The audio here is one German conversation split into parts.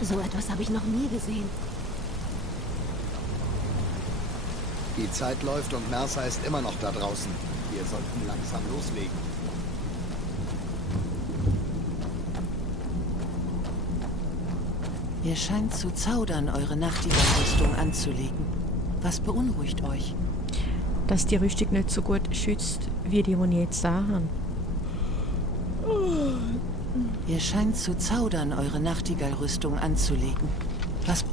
So etwas habe ich noch nie gesehen. Die Zeit läuft und Mercer ist immer noch da draußen. Wir sollten langsam loslegen. Ihr scheint zu zaudern, eure Nachtigallrüstung anzulegen. Was beunruhigt euch? Dass die Rüstung nicht so gut schützt, wie die wir jetzt da haben. Ihr scheint zu zaudern, eure Nachtigallrüstung anzulegen. Was...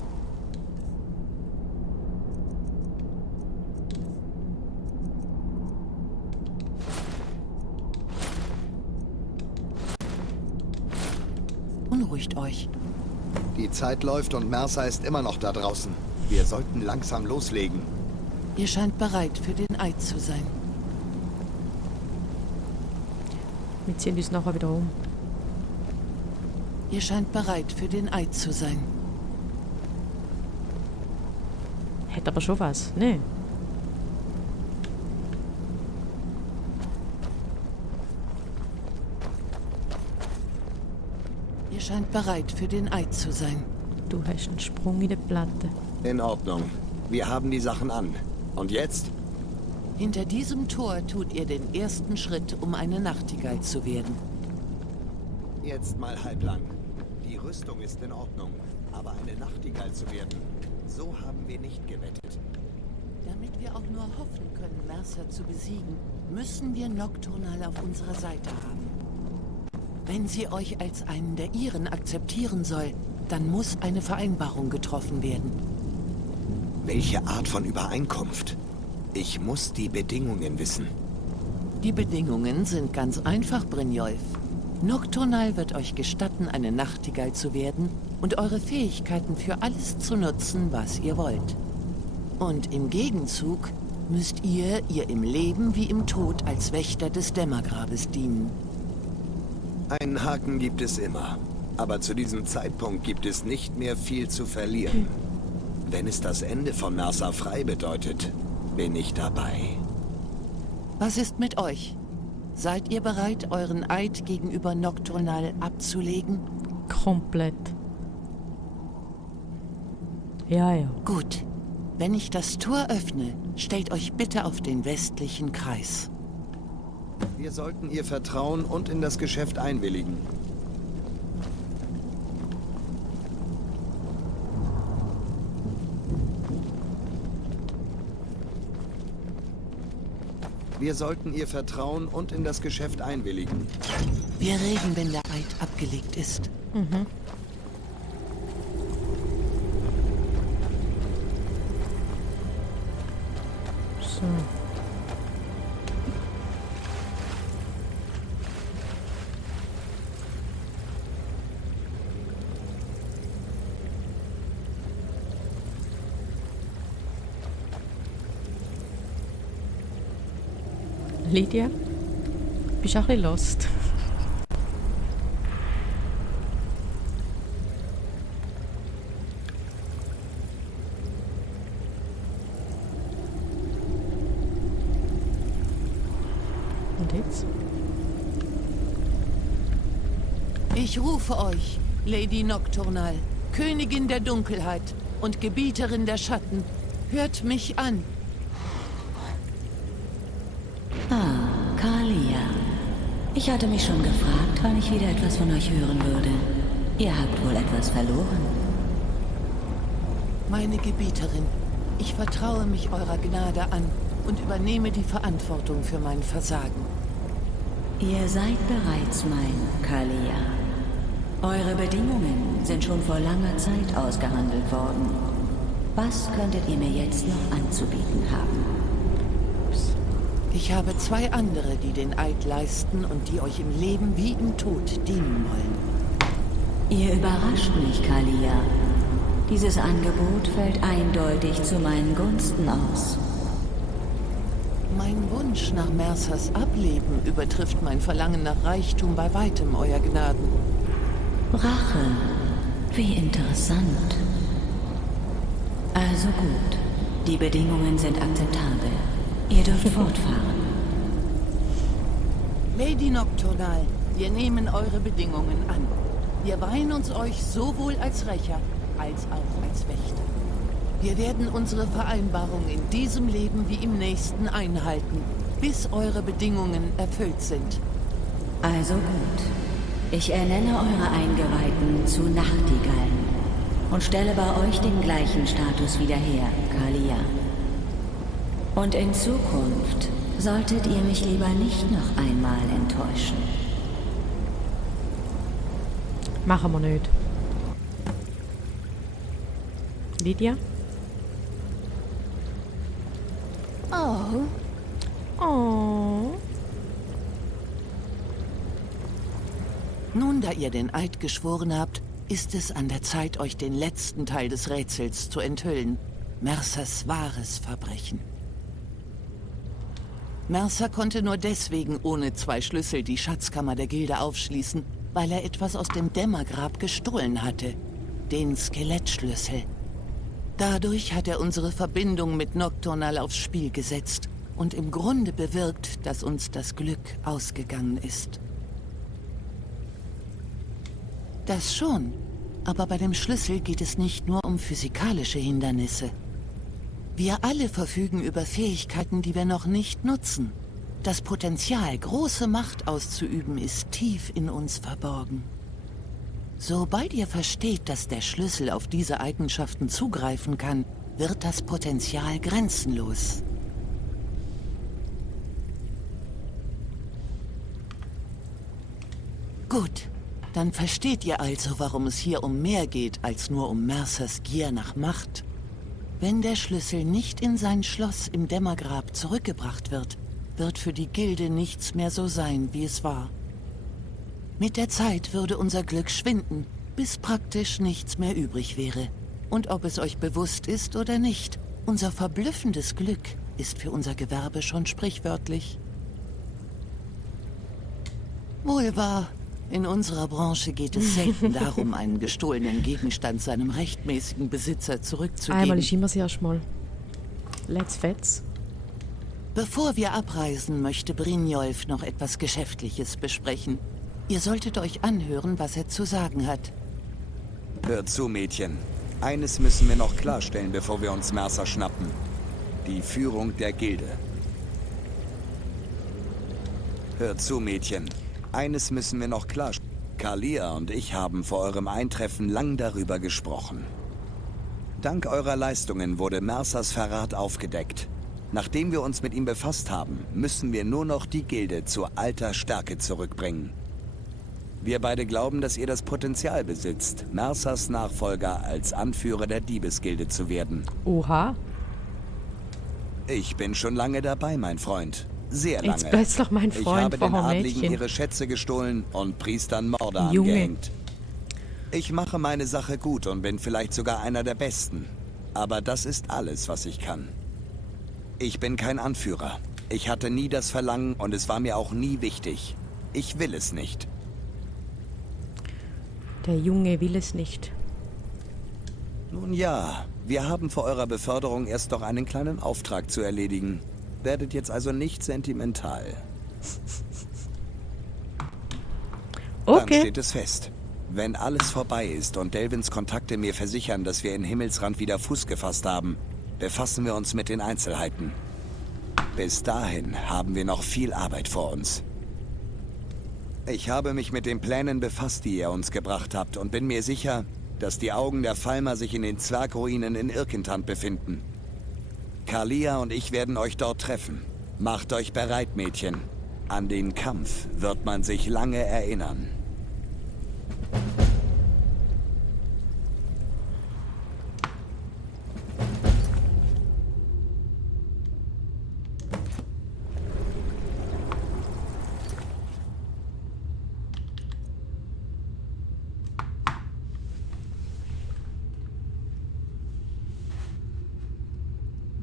beunruhigt euch? Die Zeit läuft und Mercer ist immer noch da draußen. Wir sollten langsam loslegen. Ihr scheint bereit für den Eid zu sein. Wir ziehen uns nachher wieder um. Ihr scheint bereit für den Eid zu sein. Hätte aber schon was, ne? Ihr scheint bereit für den Eid zu sein. Du hast einen Sprung in die Platte. In Ordnung. Wir haben die Sachen an. Und jetzt? Hinter diesem Tor tut ihr den ersten Schritt, um eine Nachtigall zu werden. Jetzt mal halblang. Die Rüstung ist in Ordnung. Aber eine Nachtigall zu werden, so haben wir nicht gewettet. Damit wir auch nur hoffen können, Mercer zu besiegen, müssen wir Nocturnal auf unserer Seite haben. Wenn sie euch als einen der ihren akzeptieren soll, dann muss eine Vereinbarung getroffen werden. Welche Art von Übereinkunft? Ich muss die Bedingungen wissen. Die Bedingungen sind ganz einfach, Brynjolf. Nocturnal wird euch gestatten, eine Nachtigall zu werden und eure Fähigkeiten für alles zu nutzen, was ihr wollt. Und im Gegenzug müsst ihr im Leben wie im Tod als Wächter des Dämmergrabes dienen. Einen Haken gibt es immer. Aber zu diesem Zeitpunkt gibt es nicht mehr viel zu verlieren. Wenn es das Ende von Mercer frei bedeutet, bin ich dabei. Was ist mit euch? Seid ihr bereit, euren Eid gegenüber Nocturnal abzulegen? Komplett. Ja, ja. Gut. Wenn ich das Tor öffne, stellt euch bitte auf den westlichen Kreis. Wir sollten ihr vertrauen und in das Geschäft einwilligen. Wir sollten ihr vertrauen und in das Geschäft einwilligen. Wir reden, wenn der Eid abgelegt ist. Mhm. So. Lydia, bist du auch ein bisschen lost? Und jetzt? Ich rufe euch, Lady Nocturnal, Königin der Dunkelheit und Gebieterin der Schatten. Hört mich an. Ah, Kalia. Ich hatte mich schon gefragt, wann ich wieder etwas von euch hören würde. Ihr habt wohl etwas verloren. Meine Gebieterin, ich vertraue mich eurer Gnade an und übernehme die Verantwortung für mein Versagen. Ihr seid bereits mein Kalia. Eure Bedingungen sind schon vor langer Zeit ausgehandelt worden. Was könntet ihr mir jetzt noch anzubieten haben? Ich habe zwei andere, die den Eid leisten und die euch im Leben wie im Tod dienen wollen. Ihr überrascht mich, Kalia. Dieses Angebot fällt eindeutig zu meinen Gunsten aus. Mein Wunsch nach Mercers Ableben übertrifft mein Verlangen nach Reichtum bei weitem, Euer Gnaden. Rache. Wie interessant. Also gut. Die Bedingungen sind akzeptabel. Ihr dürft fortfahren. Lady Nocturnal, wir nehmen eure Bedingungen an. Wir weihen uns euch sowohl als Rächer als auch als Wächter. Wir werden unsere Vereinbarung in diesem Leben wie im nächsten einhalten, bis eure Bedingungen erfüllt sind. Also gut. Ich ernenne eure Eingeweihten zu Nachtigallen und stelle bei euch den gleichen Status wieder her, Kalia. Und in Zukunft solltet ihr mich lieber nicht noch einmal enttäuschen. Machen wir nicht. Lydia? Oh, Oh. Nun, da ihr den Eid geschworen habt, ist es an der Zeit, euch den letzten Teil des Rätsels zu enthüllen. Mercers wahres Verbrechen. Mercer konnte nur deswegen ohne 2 Schlüssel die Schatzkammer der Gilde aufschließen, weil er etwas aus dem Dämmergrab gestohlen hatte. Den Skelettschlüssel. Dadurch hat er unsere Verbindung mit Nocturnal aufs Spiel gesetzt und im Grunde bewirkt, dass uns das Glück ausgegangen ist. Das schon, aber bei dem Schlüssel geht es nicht nur um physikalische Hindernisse. Wir alle verfügen über Fähigkeiten, die wir noch nicht nutzen. Das Potenzial, große Macht auszuüben, ist tief in uns verborgen. Sobald ihr versteht, dass der Schlüssel auf diese Eigenschaften zugreifen kann, wird das Potenzial grenzenlos. Gut, dann versteht ihr also, warum es hier um mehr geht als nur um Mercers Gier nach Macht. Wenn der Schlüssel nicht in sein Schloss im Dämmergrab zurückgebracht wird, wird für die Gilde nichts mehr so sein, wie es war. Mit der Zeit würde unser Glück schwinden, bis praktisch nichts mehr übrig wäre. Und ob es euch bewusst ist oder nicht, unser verblüffendes Glück ist für unser Gewerbe schon sprichwörtlich. Wohl wahr, in unserer Branche geht es selten darum, einen gestohlenen Gegenstand seinem rechtmäßigen Besitzer zurückzugeben. Einmal ist immer das erste Mal. Let's fetz. Bevor wir abreisen, möchte Brynjolf noch etwas Geschäftliches besprechen. Ihr solltet euch anhören, was er zu sagen hat. Hört zu, Mädchen. Eines müssen wir noch klarstellen, bevor wir uns Mercer schnappen. Die Führung der Gilde. Hört zu, Mädchen. Eines müssen wir noch klarstellen. Kalia und ich haben vor eurem Eintreffen lang darüber gesprochen. Dank eurer Leistungen wurde Mercers Verrat aufgedeckt. Nachdem wir uns mit ihm befasst haben, müssen wir nur noch die Gilde zu alter Stärke zurückbringen. Wir beide glauben, dass ihr das Potenzial besitzt, Mercers Nachfolger als Anführer der Diebesgilde zu werden. Oha. Ich bin schon lange dabei, mein Freund. Sehr lange. Jetzt plötzlich mein Ich Freund habe vor den einem Adligen Mädchen. ihre Schätze gestohlen und Priestern Morde Junge. angehängt. Ich mache meine Sache gut und bin vielleicht sogar einer der Besten. Aber das ist alles, was ich kann. Ich bin kein Anführer. Ich hatte nie das Verlangen und es war mir auch nie wichtig. Ich will es nicht. Der Junge will es nicht. Nun ja, wir haben vor eurer Beförderung erst noch einen kleinen Auftrag zu erledigen. Werdet jetzt also nicht sentimental. Dann Okay. steht es fest. Wenn alles vorbei ist und Delvins Kontakte mir versichern, dass wir in Himmelsrand wieder Fuß gefasst haben, befassen wir uns mit den Einzelheiten. Bis dahin haben wir noch viel Arbeit vor uns. Ich habe mich mit den Plänen befasst, die ihr uns gebracht habt, und bin mir sicher, dass die Augen der Falmer sich in den Zwergruinen in Irkentant befinden. Kalia und ich werden euch dort treffen. Macht euch bereit, Mädchen. An den Kampf wird man sich lange erinnern.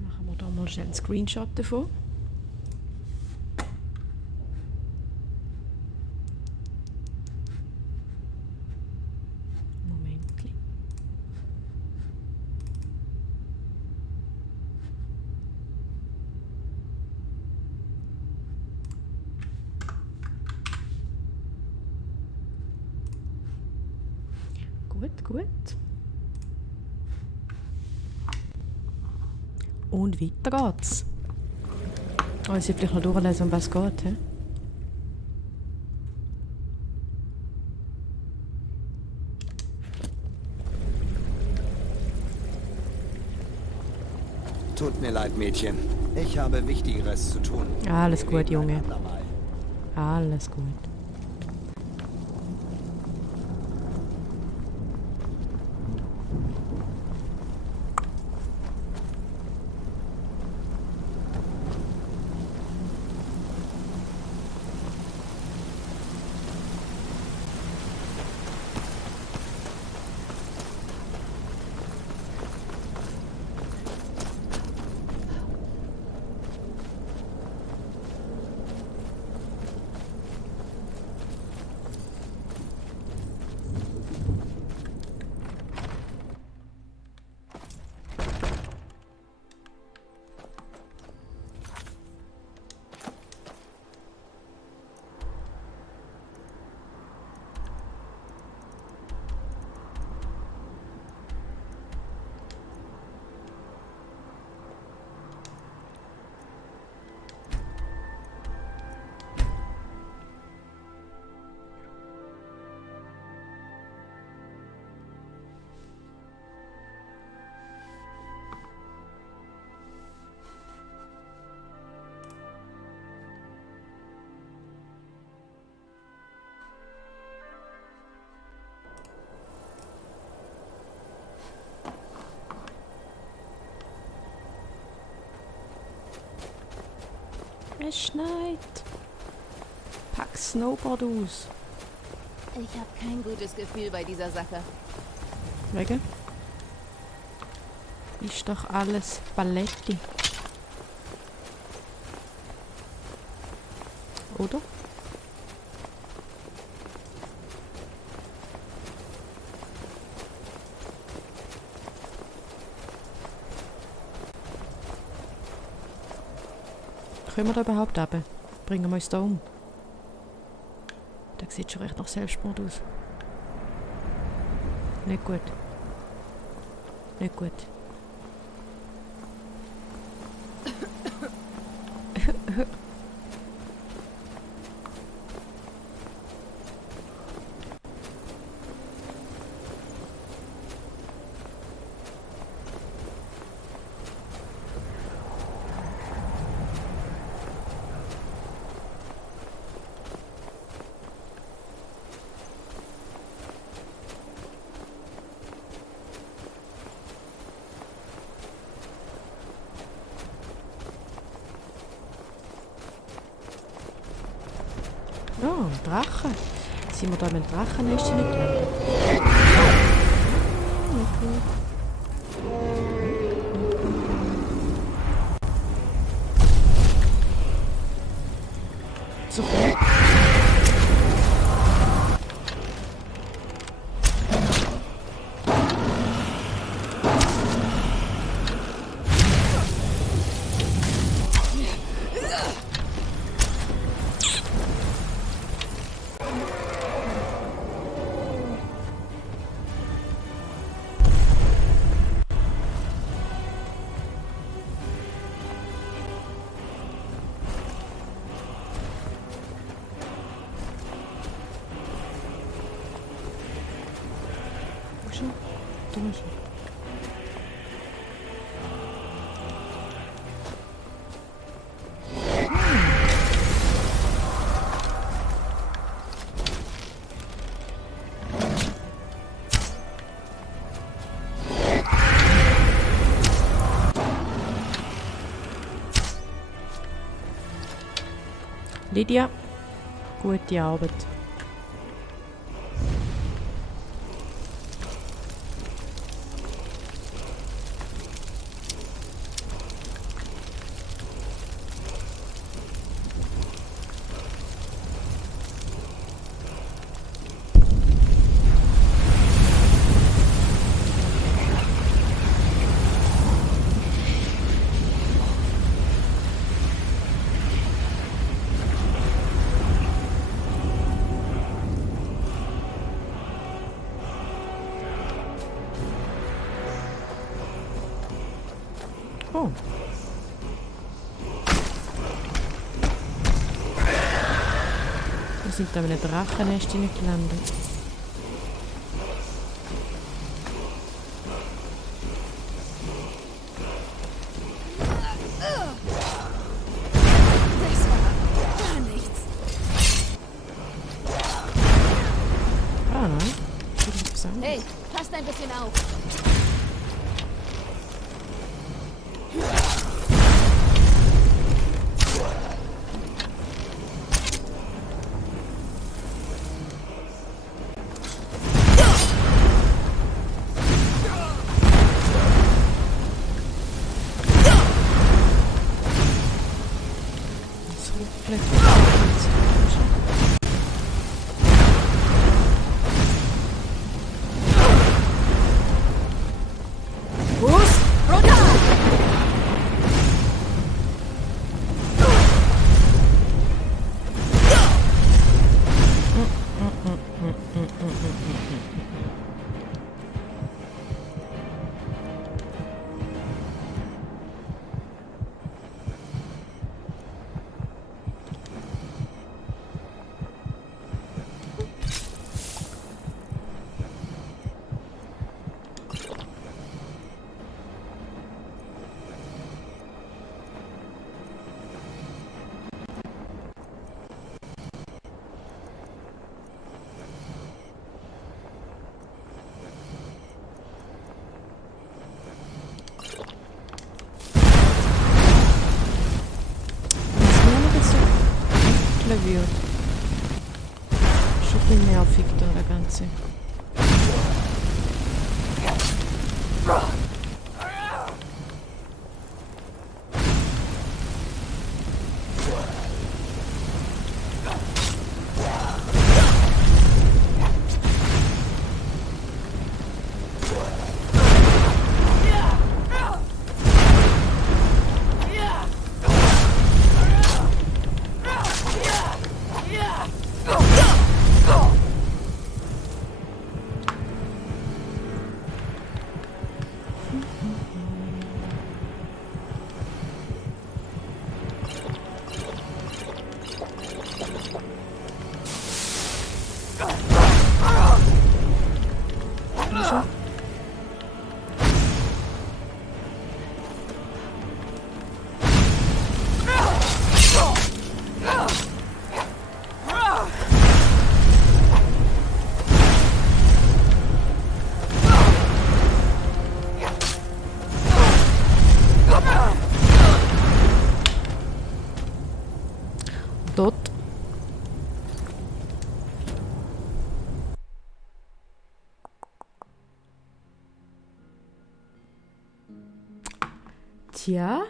Machen wir da mal schnell einen Screenshot davon. Moment. gut. Und weiter geht's. Oh, ich sollte vielleicht noch durchlesen, um was es geht. He? Tut mir leid, Mädchen. Ich habe Wichtigeres zu tun. Alles Wir gut, reden Junge. ein andermal. Alles gut. Es schneit. Pack Snowboard aus. Ich habe kein gutes Gefühl bei dieser Sache. Wegen? Ist doch alles Paletti. Oder? Können wir da überhaupt runter? Bringen wir uns da um? Das sieht schon recht nach Selbstmord aus. Nicht gut. Nicht gut. Oh, ein Drache. Sind wir da mit dem Drachennest nicht gelandet? So gut. Durch. Lydia, gute Arbeit. Wir sind da in einem Drachennest gelandet. Das war gar nichts. Ah, nein. Das ist interessant. Hey, passt ein bisschen auf. So, vielleicht. Fuß runter! Was wäre das so dunkler wird? Schon ein bisschen nervig da, der ganze. Schon? Dort. Tja.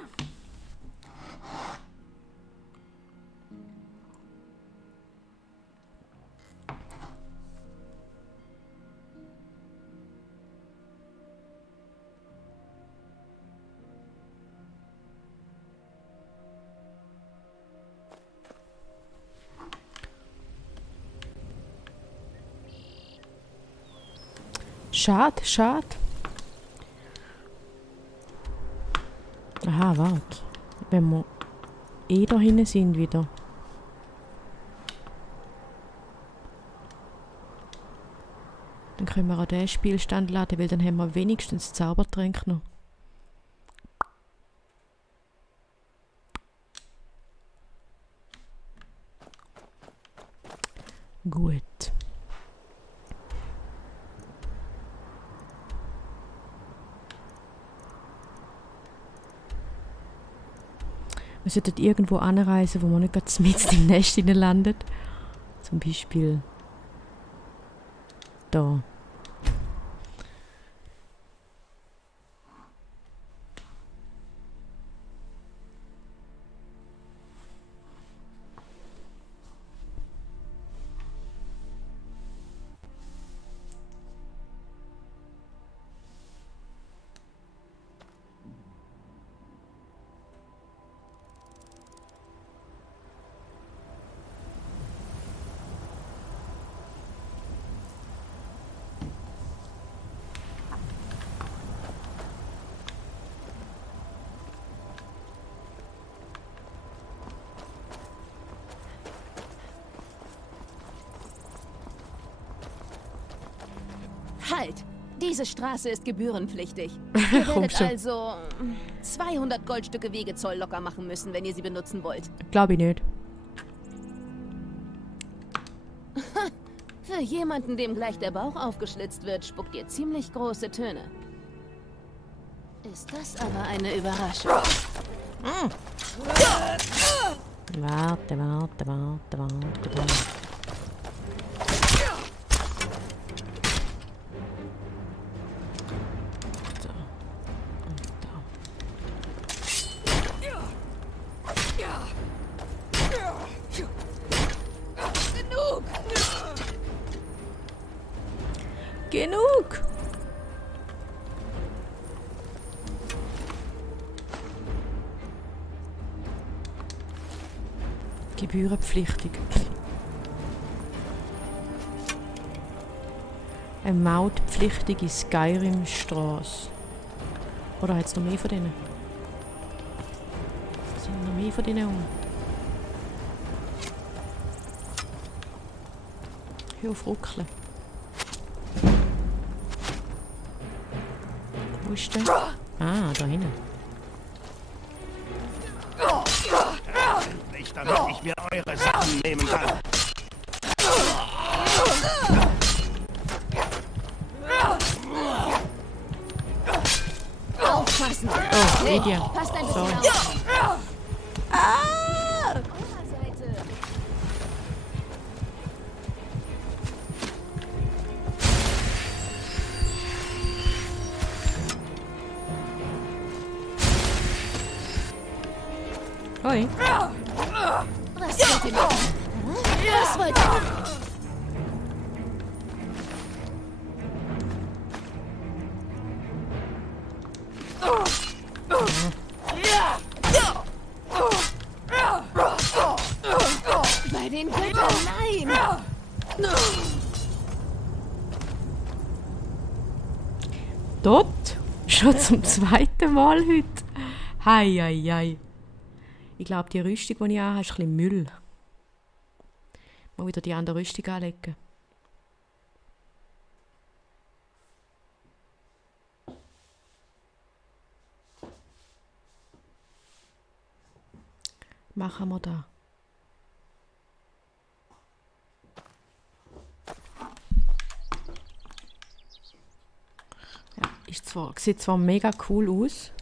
Schade, schade. Aha, warte. Wenn wir da hinten sind wieder. Dann können wir auch den Spielstand laden, weil dann haben wir wenigstens Zaubertränke noch. Gut. Wir sollten irgendwo anreisen, wo man nicht gerade mitten im Nest landet. Zum Beispiel da. Halt! Diese Straße ist gebührenpflichtig. Ihr Komm werdet schon. also 200 Goldstücke Wegezoll locker machen müssen, wenn ihr sie benutzen wollt. Glaube ich nicht. Für jemanden, dem gleich der Bauch aufgeschlitzt wird, spuckt ihr ziemlich große Töne. Ist das aber eine Überraschung. Warte. So. Und da. Genug! Gebührenpflichtig. Eine mautpflichtige Skyrim-Straße. Oder hat es noch mehr von denen? Sind noch mehr von denen um? Hör auf ruckeln. Wo ist der? Ah, da hinten. Nicht, damit ich mir eure Sachen nehmen kann. Aufpassen! Oh, Nee, Lydia. passt ein bisschen Sorry. auf. Eurer Seite. Hoi. Was wollt ihr machen? Was wollt ihr machen? Bei den Göttern, nein! Dort? Schon zum zweiten Mal heute? Hei. Ich glaube, die Rüstung, die ich anhabe, ist ein bisschen Müll. Mal wieder die andere Rüstung anlegen. Machen wir das. Ja, sieht zwar mega cool aus,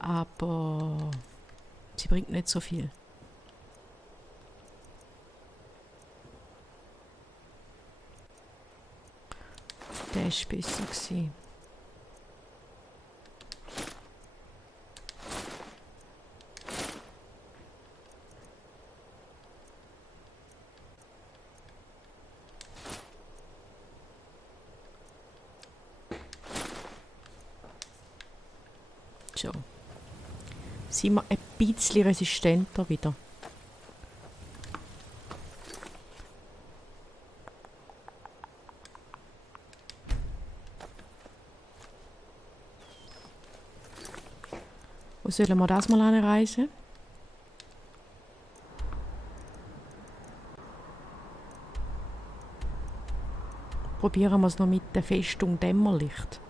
aber sie bringt nicht so viel. Der ist besser gewesen. So. Sind wir ein bisschen resistenter wieder. Wo sollen wir das mal anreisen? Probieren wir es noch mit der Festung Dämmerlicht.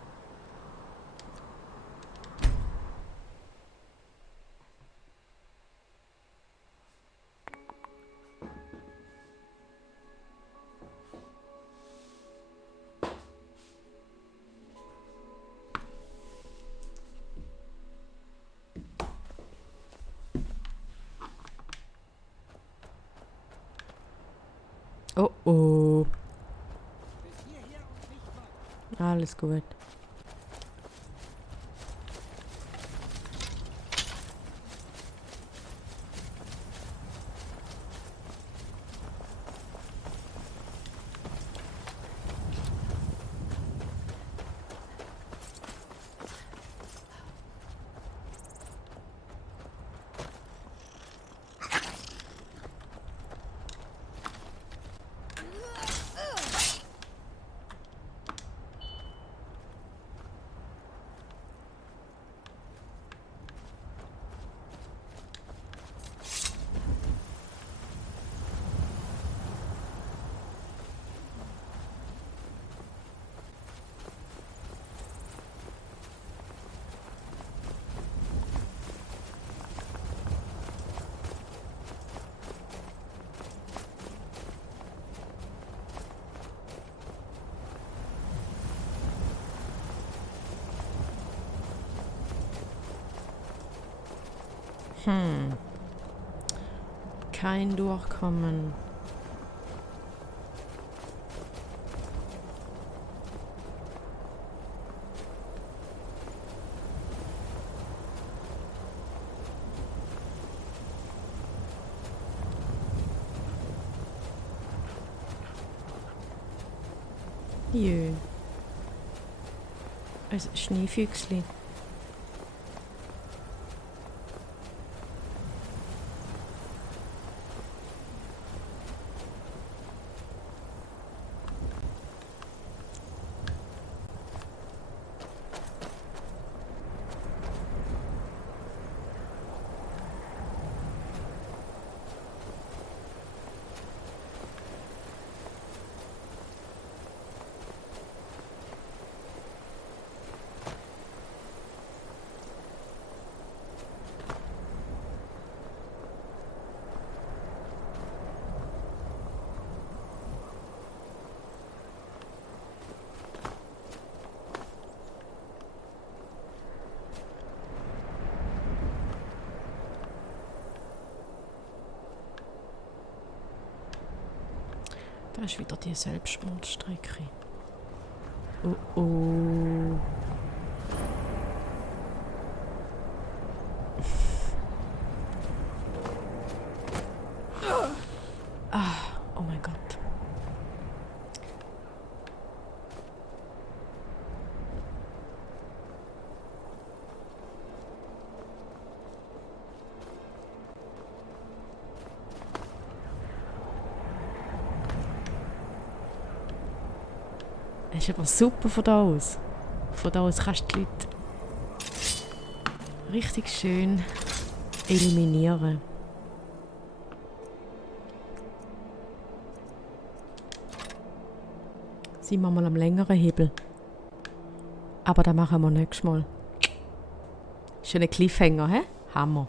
Oh oh. Alles gut. Kein Durchkommen. Jö. Ein Schneefüchsli. Da ist wieder die Selbstmordstrecke. Oh oh. Oh mein Gott. Das ist aber super von da aus. Von da aus kannst du die Leute richtig schön eliminieren. Sind wir mal am längeren Hebel. Aber das machen wir nächstes Mal. Schöner Cliffhanger, hä? Hammer.